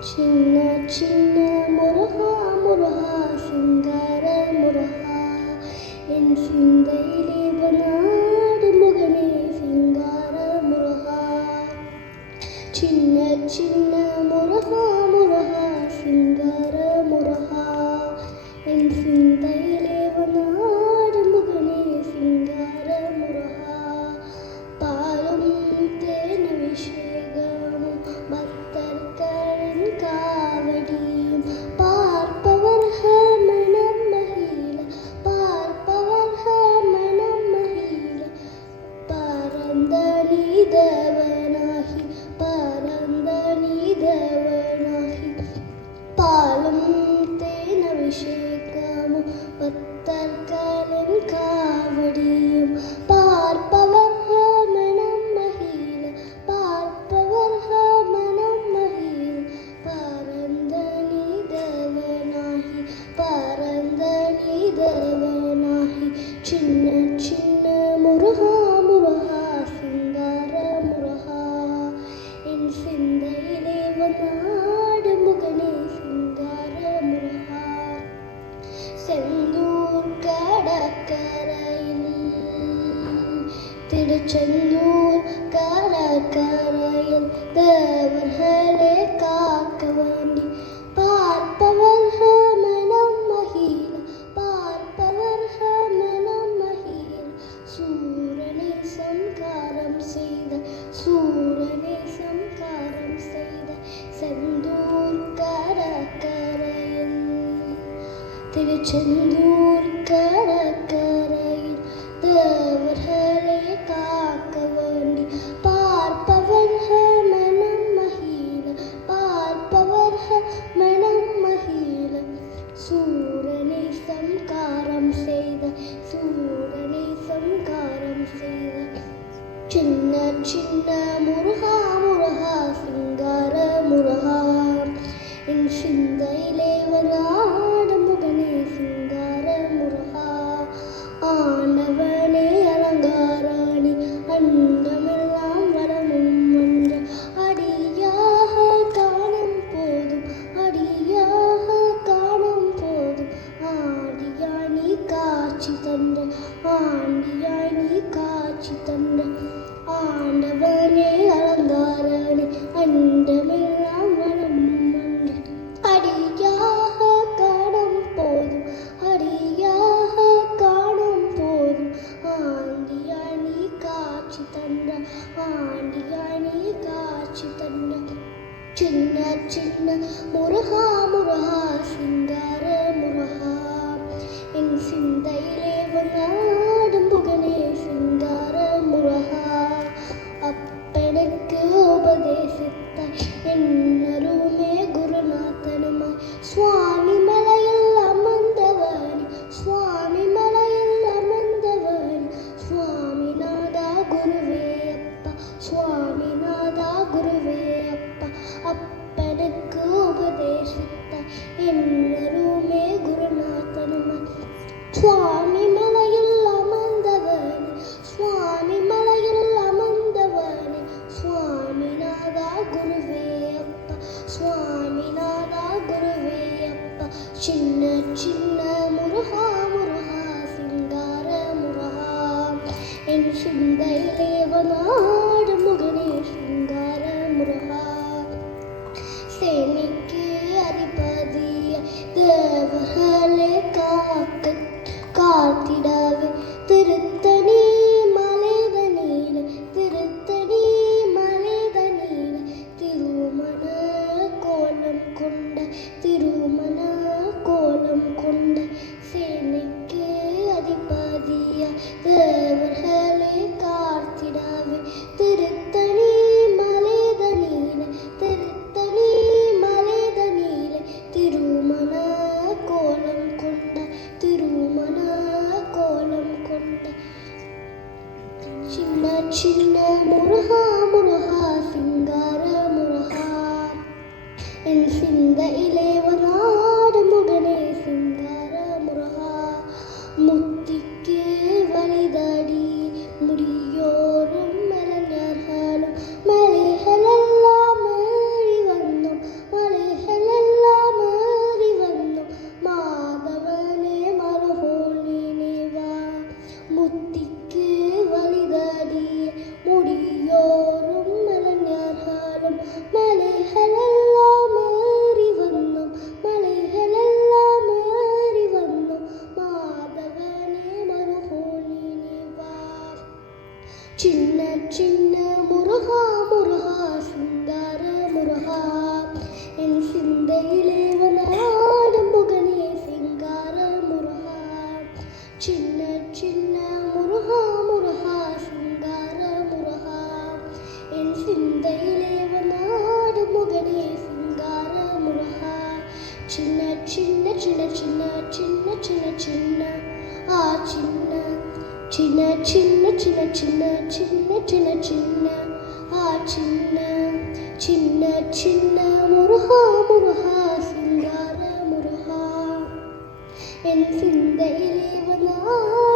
சின்ன சின்ன முருகா முருகா சிங்கார முருகா என் சிந்தையிலே வனாடு முகனே சிங்கார முருகா சின்ன சின்ன முருகா முருகா சிங்கார முருகா என் சிந்தையிலே வனாடு முகனே சிங்கார முருகா பாலும் தேன் அபிஷேகமும் பக்தர்களின் காவடியும் பார்ப்பவர்கள் மனம் மகிழ பரந்த நீதவனாகி பாலும் தேன் அபிஷேகமும் பக்தர்களின் காவடியும் பார்ப்பவர்கள் மனம் மகிழ பரந்த நீதவனாகி சின்ன சின்ன முருகா முருகா சிங்கார முருகா என் சிந்தையிலே வனாடு முகனே சிங்கார முருகா செந்தூர் கடற்கரையில் திருச்செந்தூர் கடற்கரையில் தேவர்களே காக்க வேண்டி பார்ப்பவர்கள் மனம் மகிழ சூரனை சம்காரம் செய்த செந்தூர் கடற்கரையில் திருச்செந்தூர் கடற்கரையில் தேவர்களே காக்க வேண்டி பார்ப்பவர்கள் மனம் மகிழ சூரனை சம்காரம் செய்த சின்ன சின்ன முருகா முருகா சிங்கார முருகா என் சிந்தையிலே வனாடு முகனே சிங்கார முருகா ஆனவனே அலங்காராணி அண்டமெல்லாம் வரமும் வந்த அடியாக காணும் போதும் ஆண்டியாய் நீ காட்சி தந்த ஆண்டவனே அலங்காரனே அண்டமெல்லாம் வரமும் வந்த அடியாக காணும் போதும் ஆண்டியாய் நீ காட்சி தந்த சின்ன சின்ன முருகா முருகா சிங்கார முருகா என் சிந்தையிலே வனாடு முகனே சிங்கார முருகா அப்பனுக்கு உபதேசித்தாய் என்னருமே குருநாதனுமாய் சுவாமி மலையில் அமர்ந்தவனே சுவாமிநாதா குருவே அப்பா அப்பனுக்கு உபதேசித்தாய் என்னருமே குருநாதனுமாய் சுவாமி மலையில் அமர்ந்தவனே சுவாமிநாதா குருவே அப்பா சின்ன சின்ன முருகா முருகா சிங்கார முருகா என் சிந்தையிலே வனாடு முகனே சிங்கார முருகா சேனைக்கு அதிபதிய தேவர்களே காத்திடவே திருத்தணி மலைதனில திருமண கோலம் கொண்ட சேனைக்கு அதிபதிய தேவர்களே காத்திடவே திருத்தணி மலைதனில திருமண கோலம் கொண்ட சின்ன சின்ன முருகா முருகா சிங்கார முருகா என் சிந்தையிலே வனாடு முகனே சிங்கார முருகா முத்திக்கு வழிதடி முடியோரும் மலைகளெல்லாம் ஏறி வந்தோம் சிந்தையிலே வனாடும் முகனே சிங்கார முருகா சின்ன சின்ன முருகா முருகா சிங்கார முருகா என் சிந்தையிலே வனாடும் முகனே சிங்கார முருகா சின்ன சின்ன சின்ன சின்ன சின்ன சின்ன சின்ன ஆ சின்ன சின்ன சின்ன சின்ன சின்ன சின்ன சின்ன சின்ன ஆ சின்ன சின்ன சின்ன முருகா முருகா சிங்கார முருகா என் சிந்தையிலே வந்தாடும்